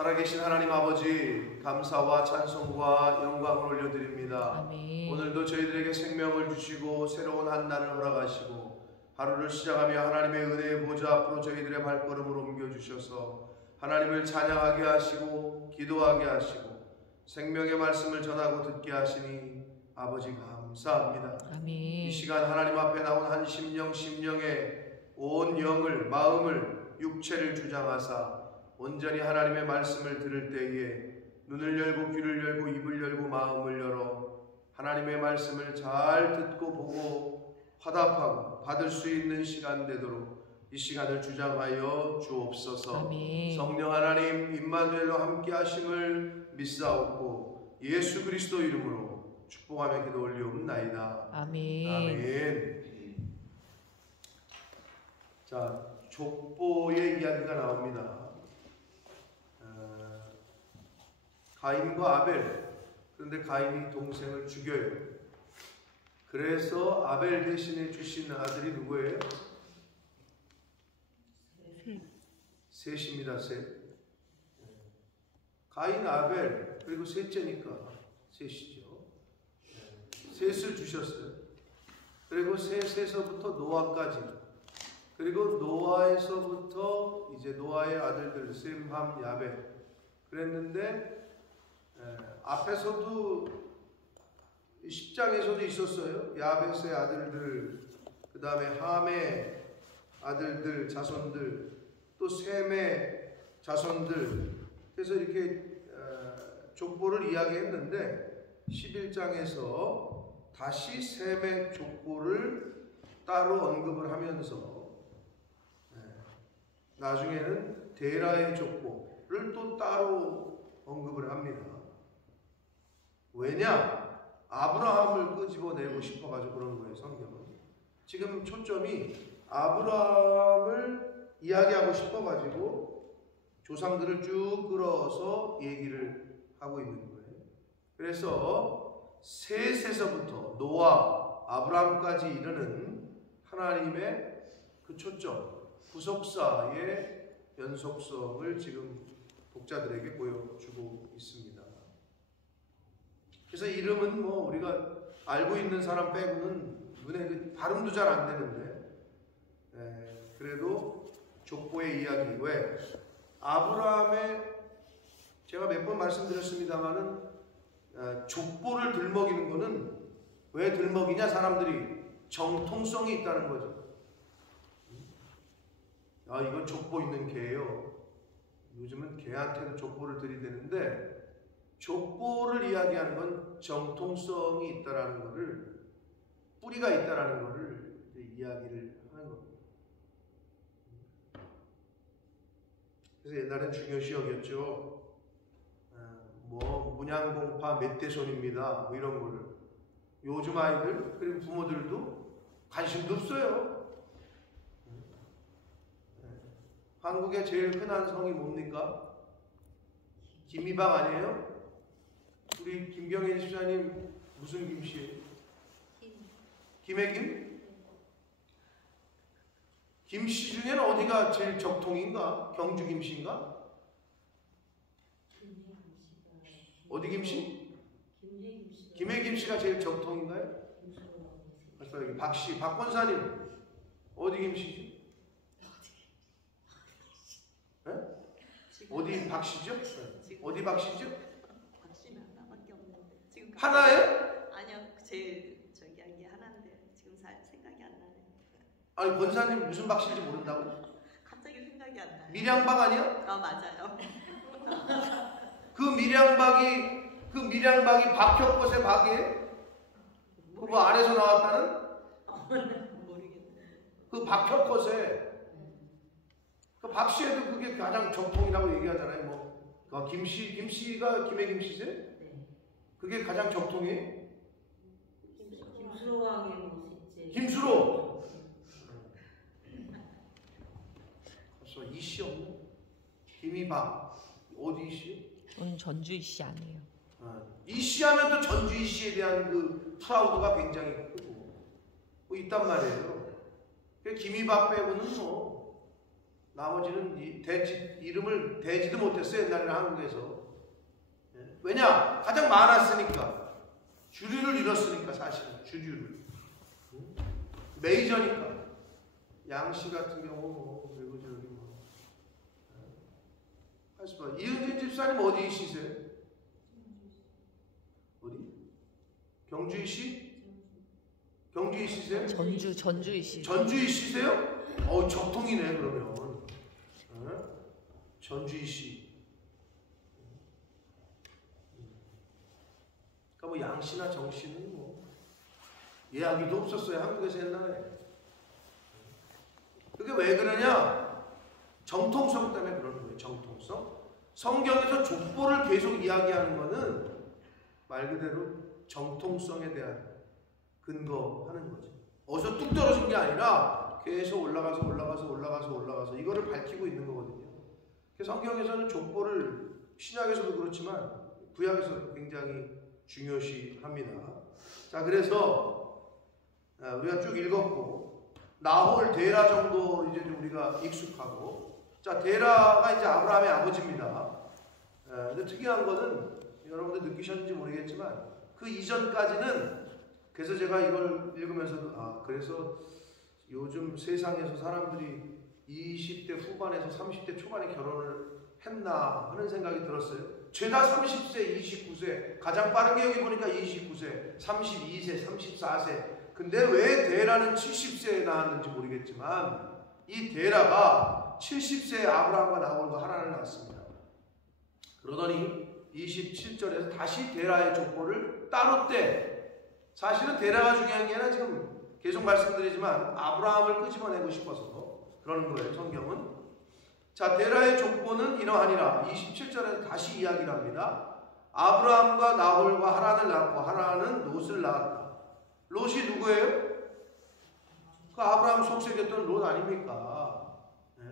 살아계신 하나님 아버지, 감사와 찬송과 영광을 올려드립니다. 아멘. 오늘도 저희들에게 생명을 주시고 새로운 한 날을 허락하시고 하루를 시작하며 하나님의 은혜의 보좌 앞으로 저희들의 발걸음을 옮겨주셔서 하나님을 찬양하게 하시고 기도하게 하시고 생명의 말씀을 전하고 듣게 하시니 아버지 감사합니다. 아멘. 이 시간 하나님 앞에 나온 한 심령의 온 영을, 마음을, 육체를 주장하사 온전히 하나님의 말씀을 들을 때에 눈을 열고 귀를 열고 입을 열고 마음을 열어 하나님의 말씀을 잘 듣고 보고 화답하고 받을 수 있는 시간 되도록 이 시간을 주장하여 주옵소서. 아멘. 성령 하나님 임마누엘로 함께 하심을 믿사옵고 예수 그리스도 이름으로 축복하며 기도 올리옵나이다. 아멘. 아멘. 자, 족보의 이야기가 나옵니다. 가인과 아벨. 그런데 가인이 동생을 죽여요. 그래서 아벨 대신에 주신 아들이 누구예요? 셋입니다. 셋. 가인, 아벨, 그리고 셋째니까 셋이죠. 셋을 주셨어요. 그리고 셋에서부터 노아까지. 그리고 노아에서부터 이제 노아의 아들들 셈, 함, 야벳. 그랬는데 앞에서도 10장에서도 있었어요. 야벳의 아들들, 그 다음에 함의 아들들, 자손들, 또 셈의 자손들. 그래서 이렇게 족보를 이야기했는데 11장에서 다시 셈의 족보를 따로 언급을 하면서 나중에는 데라의 족보를 또 따로 언급을 합니다. 왜냐? 아브라함을 끄집어내고 싶어가지고 그런 거예요, 성경은. 지금 초점이 아브라함을 이야기하고 싶어가지고 조상들을 쭉 끌어서 얘기를 하고 있는 거예요. 그래서 셋에서부터 노아, 아브라함까지 이르는 하나님의 그 초점, 구속사의 연속성을 지금 독자들에게 보여주고 있습니다. 그래서 이름은 뭐 우리가 알고 있는 사람 빼고는 눈에 발음도 잘 안 되는데, 그래도 족보의 이야기. 왜? 아브라함의, 제가 몇 번 말씀드렸습니다마는 족보를 들먹이는 거는 왜 들먹이냐? 사람들이 정통성이 있다는 거죠. 아, 이건 족보 있는 개예요. 요즘은 개한테도 족보를 들이대는데, 족보를 이야기하는 건 정통성이 있다라는 것을, 뿌리가 있다라는 것을 이야기를 하는 겁니다. 그래서 옛날엔 중요시 여겼죠. 뭐 문양공파 몇 대손입니다. 뭐 이런 거를. 요즘 아이들 그리고 부모들도 관심도 없어요. 한국의 제일 흔한 성이 뭡니까? 김이박 아니에요? 우리 김경일 집사님 무슨 김씨예요? 김혜김? 김씨 중에는 어디가 제일 적통인가? 경주 김씨인가? 어디 김씨? 김혜김 씨가 제일 적통인가요? 박씨, 박권사님 어디 김씨지? 어디 박씨죠? 어디 박씨죠? 박씨는 하나밖에 없는데 지금 하나예요? 아니요, 제 저기 한 게 하나인데 지금 생각이 안 나네. 아니 권사님 무슨 박씨인지 모른다고? 갑자기 생각이 안 나요. 밀양박 아니야? 아 맞아요. 그 밀양박이 박혁꽃의 박이에요? 그거 안에서 나왔다는? 모르겠네. 그 박혁꽃의 그 박씨에도 그게 가장 적통이라고 얘기하잖아요. 뭐 김씨가 김혜김 씨세요? 네. 그게 가장 적통이에요? 김수로 왕의 모습이지. 김수로. 벌써 이씨 없네. 김이박 어디 이씨? 저는 전주 이씨 아니에요. 이씨 하면 또 전주 이씨에 대한 그 프라우드가 굉장히 크고 뭐 있단 말이에요. 김이박 빼고는 뭐 나머지는 이름을 대지도 못했어요. 옛날에는 한국에서. 왜냐? 가장 많았으니까. 주류를 이뤘으니까 사실은. 주류를. 메이저니까. 양씨 같은 경우 그리고 저기 하시봐. 이은진 집사님 어디이시세요? 어디? 경주이시? 경주이시세요? 전주이시. 전주이시세요? 적통이네 그러면. 전주이시. 그러니까 뭐 양씨나 정씨는 뭐 이야기도 없었어요. 한국에서 옛날에. 그게 왜 그러냐? 정통성 때문에 그러는 거예요. 정통성. 성경에서 족보를 계속 이야기하는 거는 말 그대로 정통성에 대한 근거하는 거죠. 어디서 뚝 떨어진 게 아니라 계속 올라가서 이거를 밝히고 있는 거거든요. 성경에서는 족보를 신약에서도 그렇지만 구약에서도 굉장히 중요시합니다. 자, 그래서 우리가 쭉 읽었고 나홀, 데라 정도 이제 우리가 익숙하고, 자, 데라가 이제 아브라함의 아버지입니다. 근데 특이한 거는 여러분들 느끼셨는지 모르겠지만 그 이전까지는, 그래서 제가 이걸 읽으면서도 그래서 요즘 세상에서 사람들이 20대 후반에서 30대 초반에 결혼을 했나 하는 생각이 들었어요. 죄다 30세, 29세, 가장 빠른 게 여기 보니까 29세, 32세, 34세. 근데 왜 데라는 70세에 낳았는지 모르겠지만 이 데라가 70세에 아브라함과 나홀과 하란을 낳았습니다. 그러더니 27절에서 다시 데라의 족보를 따로 떼. 사실은 데라가 중요한 게 아니라 지금 계속 말씀드리지만 아브라함을 끄집어내고 싶어서 그러는 거예요, 성경은. 자, 데라의 족보는 이러하니라. 27절에서 다시 이야기를 합니다. 아브라함과 나홀과 하란을 낳고 하란은 롯을 낳았다. 롯이 누구예요? 그 아브라함 속삭였던 롯 아닙니까? 네?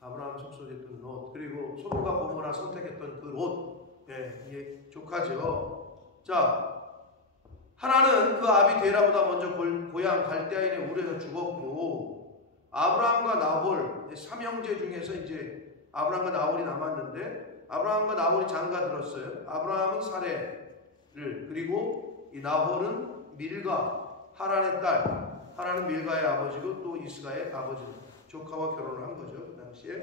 아브라함 속삭였던 롯, 그리고 소돔과 고모라 선택했던 그 롯, 네, 이게 조카죠. 자, 하란은 그 아비 데라보다 먼저 고향 갈대아인의 울에서 죽었고, 아브라함과 나홀 삼형제 중에서 이제 아브라함과 나홀이 남았는데, 아브라함과 나홀이 장가 들었어요. 아브라함은 사레를, 그리고 이 나홀은 밀가, 하란의 딸, 하란은 밀가의 아버지고 또 이스가의 아버지, 조카와 결혼을 한 거죠. 그 당시에.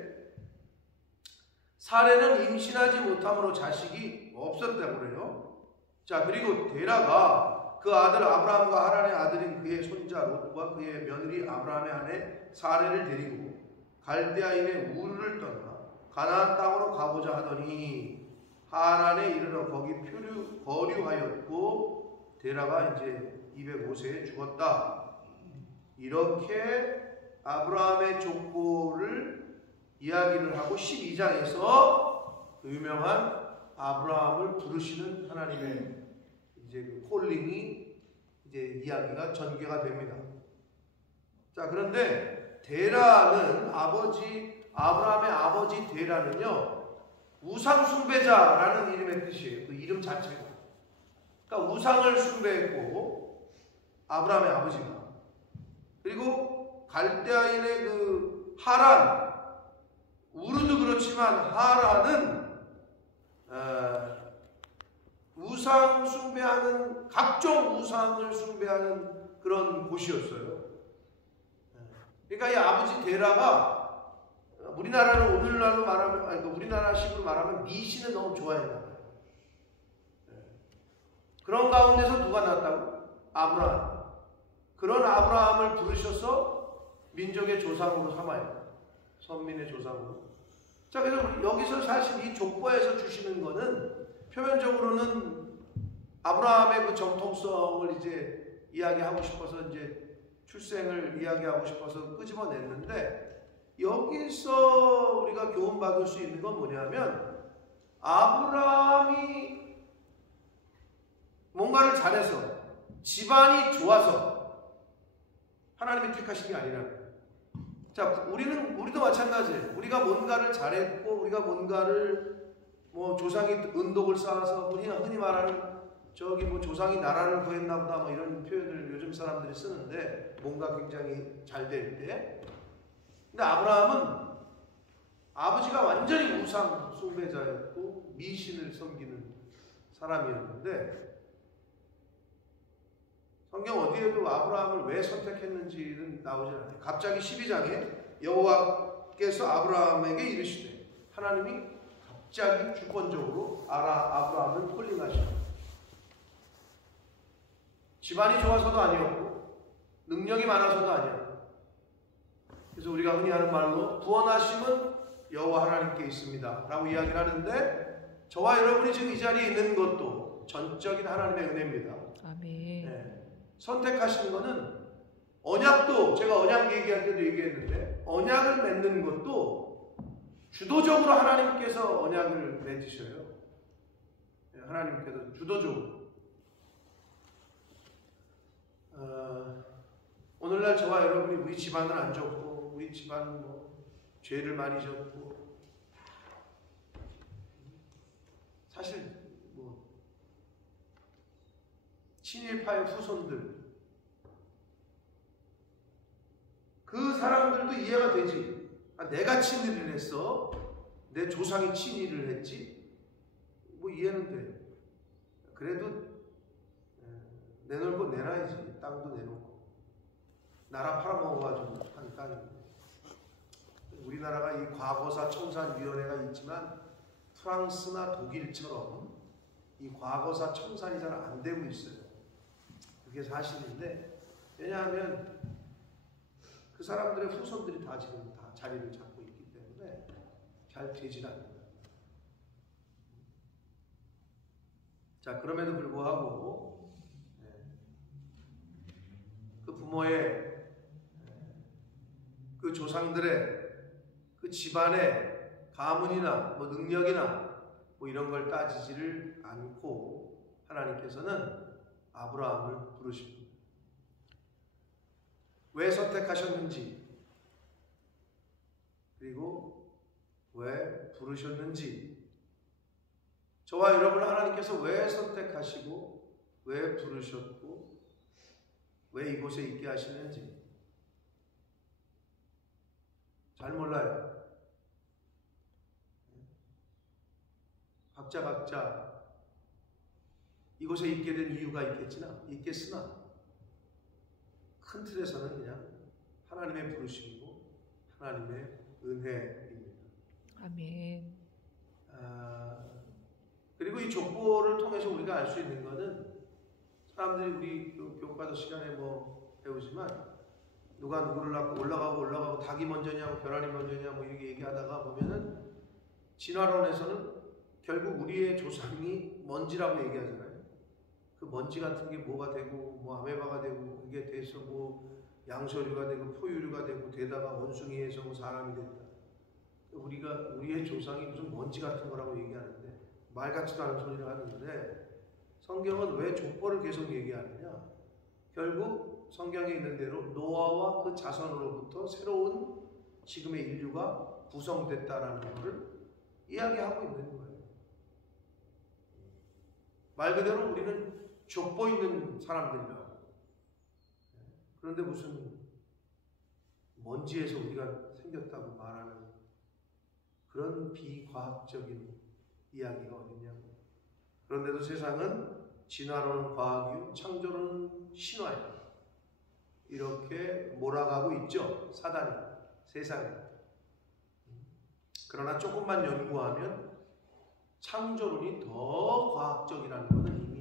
사레는 임신하지 못함으로 자식이 없었다고 그래요. 자, 그리고 데라가 그 아들 아브라함과 하란의 아들인 그의 손자 롯과 그의 며느리 아브라함의 아내 사레를 데리고 갈대아인의 우르를 떠나 가나안 땅으로 가보자 하더니 하란에 이르러 거기 거류하였고, 데라가 이제 205세에 죽었다. 이렇게 아브라함의 족보를 이야기를 하고 12장에서 그 유명한 아브라함을 부르시는 하나님의 이제 그 콜링이 이제 이야기가 전개가 됩니다. 자, 그런데 데라는 아브라함의 아버지 데라는요, 우상 숭배자라는 이름의 뜻이에요. 그 이름 자체가. 그러니까 우상을 숭배했고, 아브라함의 아버지가. 그리고 갈대아인의 그 하란, 우르도 그렇지만 하란은 우상 숭배하는, 각종 우상을 숭배하는 그런 곳이었어요. 그러니까 이 아버지 데라가 우리나라를 오늘날로 말하면, 우리나라식으로 말하면 미신을 너무 좋아했나 봐요. 그런 가운데서 누가 났다고? 아브라함. 그런 아브라함을 부르셔서 민족의 조상으로 삼아요. 선민의 조상으로. 자, 그래서 여기서 사실 이 족보에서 주시는 거는 표면적으로는 아브라함의 그 정통성을 이제 이야기하고 싶어서, 이제 출생을 이야기하고 싶어서 끄집어냈는데, 여기서 우리가 교훈받을 수 있는 건 뭐냐면, 아브라함이 뭔가를 잘해서, 집안이 좋아서 하나님이 택하신 게 아니라, 자, 우리도 마찬가지예요. 우리가 뭔가를 잘했고, 우리가 뭔가를 조상이 은독을 쌓아서, 흔히 말하는 저기 조상이 나라를 구했나 보다 이런 표현을 요즘 사람들이 쓰는데, 뭔가 굉장히 잘 될 때. 근데 아브라함은 아버지가 완전히 우상 숭배자였고 미신을 섬기는 사람이었는데 성경 어디에도 아브라함을 왜 선택했는지는 나오지 않아요. 갑자기 12장에 여호와께서 아브라함에게 이르시되, 하나님이 갑자기 주권적으로 아브라함을 콜링하시고, 집안이 좋아서도 아니었고 능력이 많아서도 아니었고, 그래서 우리가 흔히 하는 말로 구원하심은 여호와 하나님께 있습니다 라고 이야기를 하는데, 저와 여러분이 지금 이 자리에 있는 것도 전적인 하나님의 은혜입니다. 아멘. 네. 선택하시는 것은 언약도, 제가 언약 얘기할 때도 얘기했는데, 언약을 맺는 것도 주도적으로 하나님께서 언약을 맺으셔요. 네, 하나님께서 주도적으로. 오늘날 저와 여러분이 우리 집안을 안 졌고, 우리 집안 죄를 많이 졌고, 사실 친일파의 후손들, 그 사람들도 이해가 되지. 내가 친일을 했어, 내 조상이 친일을 했지, 이해는 돼. 그래도 내놓을 건 내놔야지. 땅도 내놓고 나라 팔아먹어가지고 한 땅인데, 우리나라가 이 과거사 청산위원회가 있지만 프랑스나 독일처럼 이 과거사 청산이 잘 안 되고 있어요. 그게 사실인데, 왜냐하면 그 사람들의 후손들이 다 지금 다 자리를 잡고 있기 때문에 잘 되질 않는다. 자, 그럼에도 불구하고 그 부모의, 그 조상들의, 그 집안의 가문이나 능력이나 이런 걸 따지지를 않고 하나님께서는 아브라함을 부르십니다. 왜 선택하셨는지, 그리고 왜 부르셨는지, 저와 여러분을 하나님께서 왜 선택하시고 왜 부르셨고 왜 이곳에 있게 하시는지 잘 몰라요. 각자 이곳에 있게 된 이유가 있겠으나 큰 틀에서는 그냥 하나님의 부르심이고 하나님의 은혜입니다. 아멘. 그리고 이 족보를 통해서 우리가 알 수 있는 것은, 사람들이 우리 교과도 시간에 배우지만, 누가 누구를 낳고 올라가고 닭이 먼저냐고 계란이 먼저냐고 이렇게 얘기하다가 보면은 진화론에서는 결국 우리의 조상이 먼지라고 얘기하잖아요. 그 먼지 같은 게 뭐가 되고 아메바가 되고 이게 돼서 양서류가 되고 포유류가 되고 되다가 원숭이에서 사람이 됐다. 우리의 조상이 무슨 먼지 같은 거라고 얘기하는데, 말 같지도 않은 소리를 하는데, 성경은 왜 족보를 계속 얘기하느냐? 결국 성경에 있는 대로 노아와 그 자손으로부터 새로운 지금의 인류가 구성됐다라는 것을 이야기하고 있는 거예요. 말 그대로 우리는 족보 있는 사람들이라고. 그런데 무슨 먼지에서 우리가 생겼다고 말하는 그런 비과학적인 이야기가 어딨냐고. 그런데도 세상은 진화론은 과학이요, 창조론은 신화예요. 이렇게 몰아가고 있죠, 사단이, 세상이. 그러나 조금만 연구하면 창조론이 더 과학적이라는 것은 이미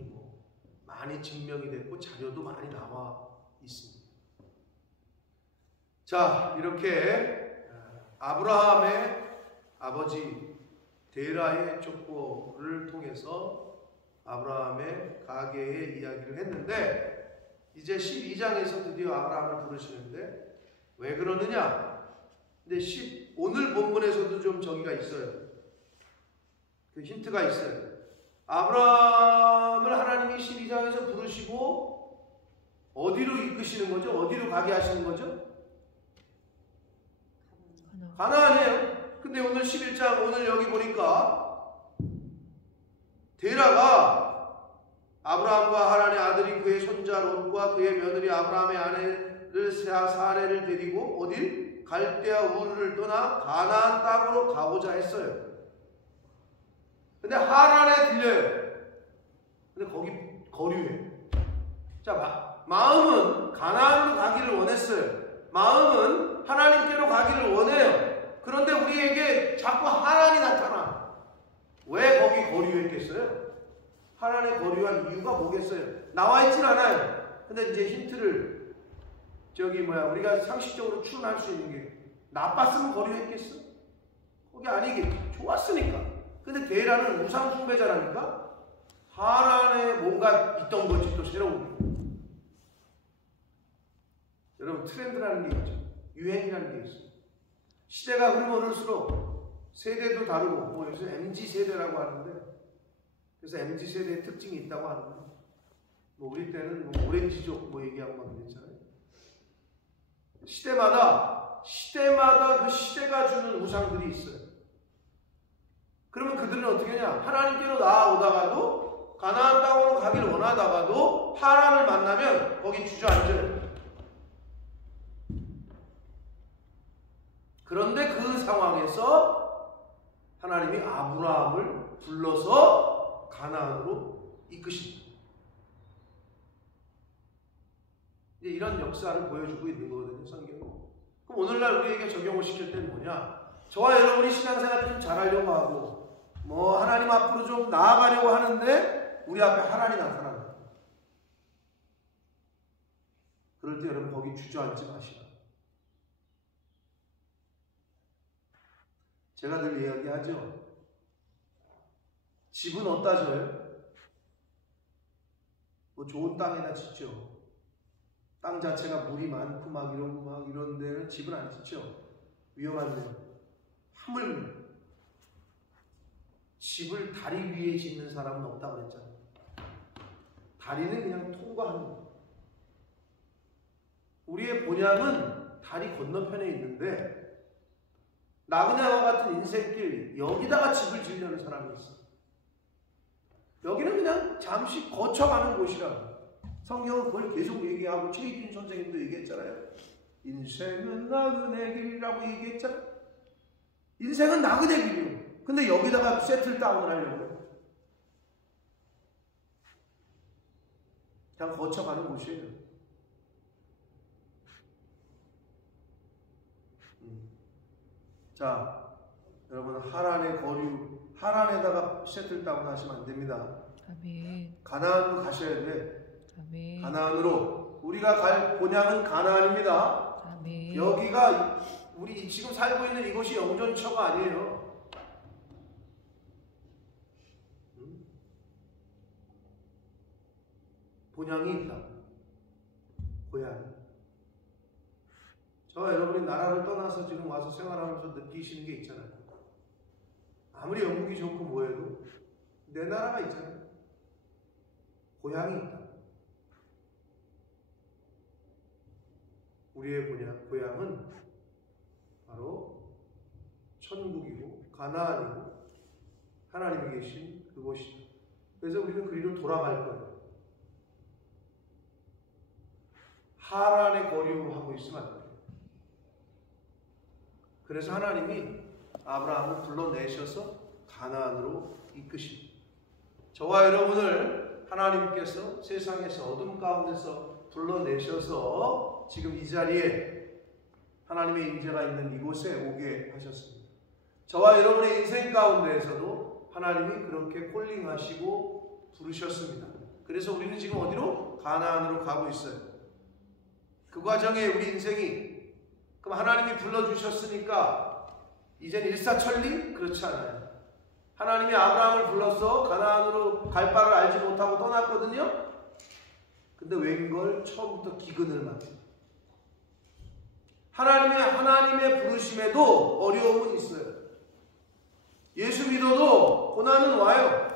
많이 증명이 됐고 자료도 많이 나와 있습니다. 자, 이렇게 아브라함의 아버지 데라의 족보를 통해서 아브라함의 가계의 이야기를 했는데, 이제 12장에서 드디어 아브라함을 부르시는데 왜 그러느냐? 근데 오늘 본문에서도 좀 저기가 있어요. 그 힌트가 있어요. 아브라함을 하나님이 12장에서 부르시고 어디로 이끄시는 거죠? 어디로 가게 하시는 거죠? 가나안이에요. 근데 오늘 11장, 오늘 여기 보니까 데라가 아브라함과 하란의 아들이 그의 손자 롯과 그의 며느리 아브라함의 아내를 사레를 데리고 어딜? 갈대아 우르를 떠나 가나안 땅으로 가고자 했어요. 근데 하란에 들려요. 근데 거기 거류해. 자, 마음은 가나안으로 가기를 원했어요. 마음은 하나님께로 가기를 원해요. 그런데 우리에게 자꾸 하란이 나타나. 왜 거기 거류했겠어요? 하란에 거류한 이유가 뭐겠어요? 나와 있진 않아요. 근데 이제 힌트를 우리가 상식적으로 추론할 수 있는 게, 나빴으면 거류했겠어? 거기 아니겠지. 좋았으니까. 근데 데라는 우상 숭배자라니까 하란에 뭔가 있던 거지, 또 새로운 게. 여러분, 트렌드라는 게 있죠. 유행이라는 게 있어요. 시대가 흐를수록 세대도 다르고, 요새 MZ세대라고 하는데, 그래서 MZ세대의 특징이 있다고 하는데, 우리 때는 오렌지족 얘기하고 막 그랬잖아요. 시대마다 그 시대가 주는 우상들이 있어요. 그러면 그들은 어떻게 하냐? 하나님께로 나아오다가도, 가나안 땅으로 가기를 원하다가도 하란을 만나면 거기 주저앉아요. 그런데 그 상황에서 하나님이 아브라함을 불러서 가나안으로 이끄십니다. 이제 이런 역사를 보여주고 있는 거거든요, 성경은. 그럼 오늘날 우리에게 적용을 시킬 때는 뭐냐? 저와 여러분이 신앙생활을 좀 잘하려고 하고, 하나님 앞으로 좀 나아가려고 하는데 우리 앞에 하란이 나타난다. 그럴 때 여러분 거기 주저앉지 마시라. 제가 늘 이야기하죠. 집은 어디다 져요? 좋은 땅에다 짓죠. 땅 자체가 물이 많고 이런 데는 집은 안 짓죠. 위험한 데. 하물며 집을 다리 위에 짓는 사람은 없다고 했잖아요. 다리는 그냥 통과하는 거예요. 우리의 본향은 다리 건너편에 있는데, 나그네와 같은 인생길, 여기다가 집을 지으려는 사람이 있어. 여기는 그냥 잠시 거쳐가는 곳이라고. 성경은 그걸 계속 얘기하고, 최희준 선생님도 얘기했잖아요. 인생은 나그네 길이라고 얘기했잖아요. 인생은 나그네 길이에요. 근데 여기다가 세틀 다운을 하려고 해요. 그냥 거쳐가는 곳이에요. 자, 여러분, 하란에다가 세틀 다운 하시면 안 됩니다. 아멘. 가나안으로 가셔야 돼. 아멘. 가나안으로. 우리가 갈 본향은 가나안입니다. 아멘. 여기가 우리 지금 살고 있는 이곳이 영전처가 아니에요. 본향이 있다. 고향. 저와 여러분이 나라를 떠나서 지금 와서 생활하면서 느끼시는 게 있잖아요. 아무리 영국이 좋고 뭐해도 내 나라가 있잖아요. 고향이 있다. 우리의 고향은 바로 천국이고 가나안이고 하나님이 계신 그곳이다. 그래서 우리는 그리로 돌아갈 거예요. 하란에 거류하고 있으면 안 돼요. 그래서 하나님이 아브라함을 불러내셔서 가나안으로 이끄십니다. 저와 여러분을 하나님께서 세상에서 어둠 가운데서 불러내셔서 지금 이 자리에 하나님의 임재가 있는 이곳에 오게 하셨습니다. 저와 여러분의 인생 가운데에서도 하나님이 그렇게 콜링하시고 부르셨습니다. 그래서 우리는 지금 어디로? 가나안으로 가고 있어요. 그 과정에 우리 인생이, 그럼 하나님이 불러주셨으니까 이젠 일사천리? 그렇지 않아요. 하나님이 아브라함을 불러서 가나안으로 갈 바를 알지 못하고 떠났거든요. 근데 웬걸 처음부터 기근을 맞아요. 하나님의 부르심에도 어려움은 있어요. 예수 믿어도 고난은 와요.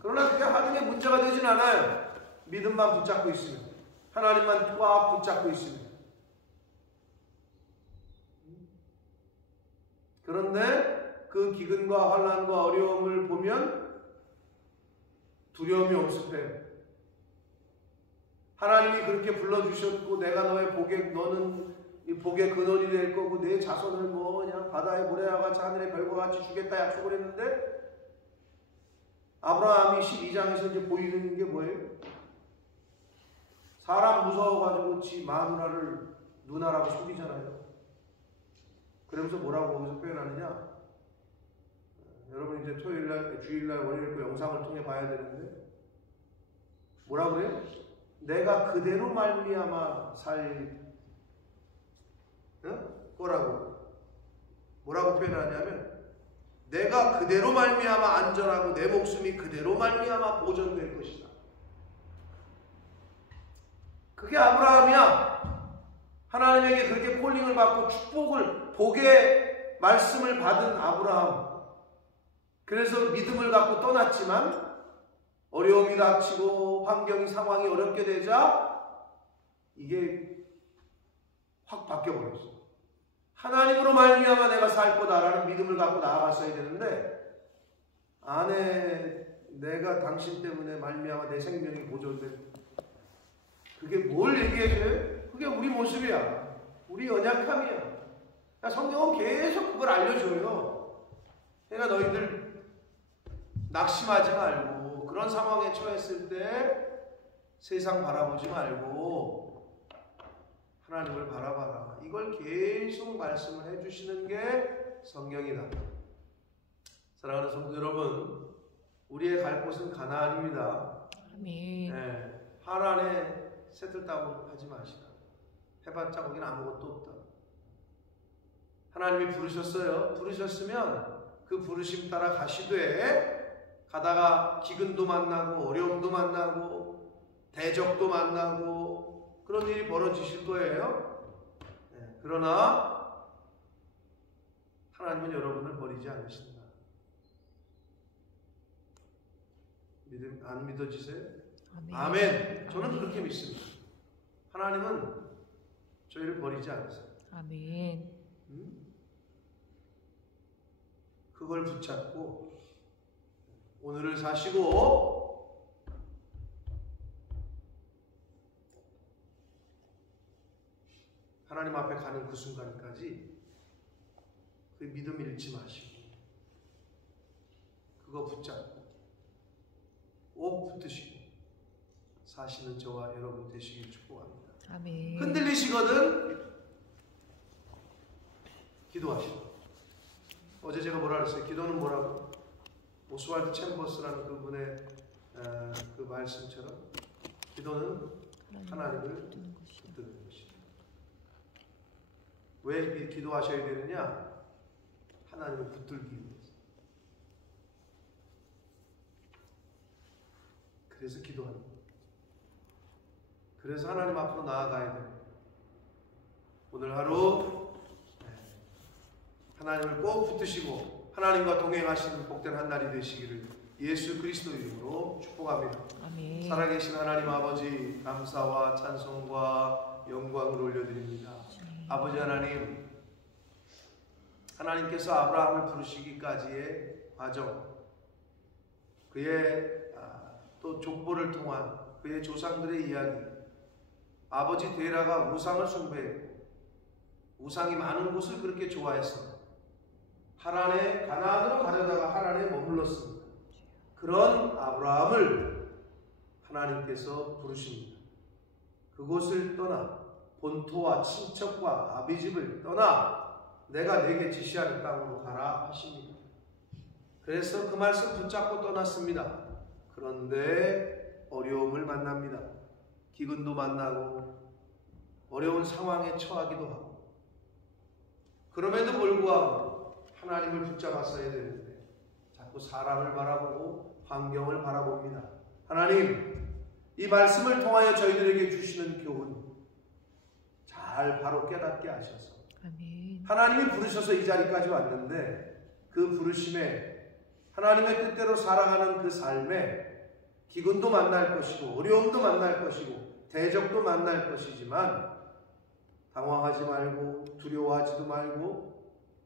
그러나 그게 하등의 문제가 되진 않아요. 믿음만 붙잡고 있으면, 하나님만 꽉 붙잡고 있으면. 그런데 그 기근과 환난과 어려움을 보면 두려움이 엄습해요. 하나님이 그렇게 불러주셨고 내가 너의 복에 너는 이 복의 근원이 될 거고 내 자손을 뭐 그냥 바다의 모래와 같이 하늘의 별과 같이 주겠다 약속을 했는데 아브라함이 12장에서 이제 보이는 게 뭐예요? 사람 무서워가지고 지 마누라를 누나라고 속이잖아요. 그러면서 뭐라고 거기서 표현하느냐? 여러분 이제 토요일날, 주일날, 월요일 그 영상을 통해 봐야 되는데 뭐라고 그래요? 내가 그대로 말미암아 살 거라고 뭐라고 표현하냐면 내가 그대로 말미암아 안전하고 내 목숨이 그대로 말미암아 보존될 것이다. 그게 아브라함이야. 하나님에게 그렇게 콜링을 받고 축복을 복의 말씀을 받은 아브라함. 그래서 믿음을 갖고 떠났지만 어려움이 닥치고 환경이 상황이 어렵게 되자 이게 확 바뀌어버렸어. 하나님으로 말미암아 내가 살 거다라는 믿음을 갖고 나아갔어야 되는데 안에 내가 당신 때문에 말미암아 내 생명이 보존돼. 그게 뭘 얘기해줘요? 그게 우리 모습이야. 우리 연약함이야. 성경은 계속 그걸 알려줘요. 그러니까 너희들 낙심하지 말고 그런 상황에 처했을 때 세상 바라보지 말고 하나님을 바라봐라. 이걸 계속 말씀을 해주시는 게 성경이다. 사랑하는 성도 여러분, 우리의 갈 곳은 가나안입니다. 아멘. 네, 하란에 새들다고 하지 마시라. 해봤자 거기는 아무것도 없다. 하나님이 부르셨어요. 부르셨으면 그 부르심 따라 가시되 가다가 기근도 만나고 어려움도 만나고 대적도 만나고 그런 일이 벌어지실 거예요. 네, 그러나 하나님은 여러분을 버리지 않으신다. 안 믿어지세요? 아멘. 아멘. 저는 그렇게 믿습니다. 하나님은 저희를 버리지 않으세요. 아멘. 그걸 붙잡고 오늘을 사시고 하나님 앞에 가는 그 순간까지 그 믿음 잃지 마시고 그거 붙잡고 꼭 붙드시고 사시는 저와 여러분 되시길 축복합니다. 아멘. 흔들리시거든 기도하시고. 어제 제가 뭐라 그랬어요? 기도는 뭐라고? 오스왈드 챔버스라는 그분의 그 말씀처럼 기도는 하나님을 붙드는 것이다. 왜 기도하셔야 되느냐? 하나님을 붙들기 위해서. 그래서 기도하는 거예요. 그래서 하나님 앞으로 나아가야 돼요. 오늘 하루 하나님을 꼭 붙드시고 하나님과 동행하시는 복된 한 날이 되시기를 예수 그리스도 이름으로 축복합니다. 아멘. 살아계신 하나님 아버지 감사와 찬송과 영광을 올려드립니다. 아버지 하나님, 하나님께서 아브라함을 부르시기까지의 과정, 그의 또 족보를 통한 그의 조상들의 이야기, 아버지 데라가 우상을 숭배했고 우상이 많은 곳을 그렇게 좋아해서 하란에 가나안으로 가려다가 하란에 머물렀습니다. 그런 아브라함을 하나님께서 부르십니다. 그곳을 떠나 본토와 친척과 아비집을 떠나 내가 내게 지시하는 땅으로 가라 하십니다. 그래서 그 말씀 붙잡고 떠났습니다. 그런데 어려움을 만납니다. 기근도 만나고 어려운 상황에 처하기도 하고 그럼에도 불구하고 하나님을 붙잡았어야 되는데 자꾸 사람을 바라보고 환경을 바라봅니다. 하나님, 이 말씀을 통하여 저희들에게 주시는 교훈 잘 바로 깨닫게 하셔서 아멘. 하나님이 부르셔서 이 자리까지 왔는데 그 부르심에 하나님의 뜻대로 살아가는 그 삶에 기근도 만날 것이고 어려움도 만날 것이고 대적도 만날 것이지만 당황하지 말고 두려워하지도 말고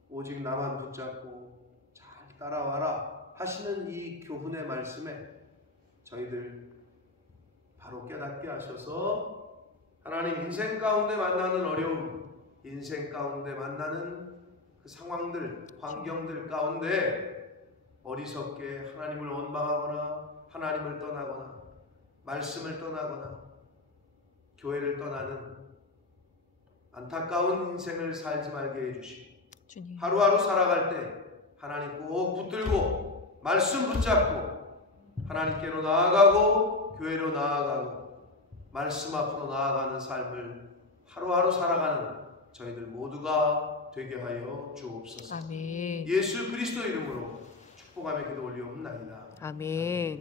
오직 나만 붙잡고 잘 따라와라 하시는 이 교훈의 말씀에 저희들 바로 깨닫게 하셔서 하나님 인생 가운데 만나는 어려움, 인생 가운데 만나는 그 상황들, 환경들 가운데 어리석게 하나님을 원망하거나 하나님을 떠나거나 말씀을 떠나거나 교회를 떠나는 안타까운 인생을 살지 말게 해주시고 주님. 하루하루 살아갈 때 하나님 꼭 붙들고 말씀 붙잡고 하나님께로 나아가고 교회로 나아가고 말씀 앞으로 나아가는 삶을 하루하루 살아가는 저희들 모두가 되게 하여 주옵소서. 아멘. 예수 그리스도 이름으로 축복하며 기도 올리옵나이다. 아멘.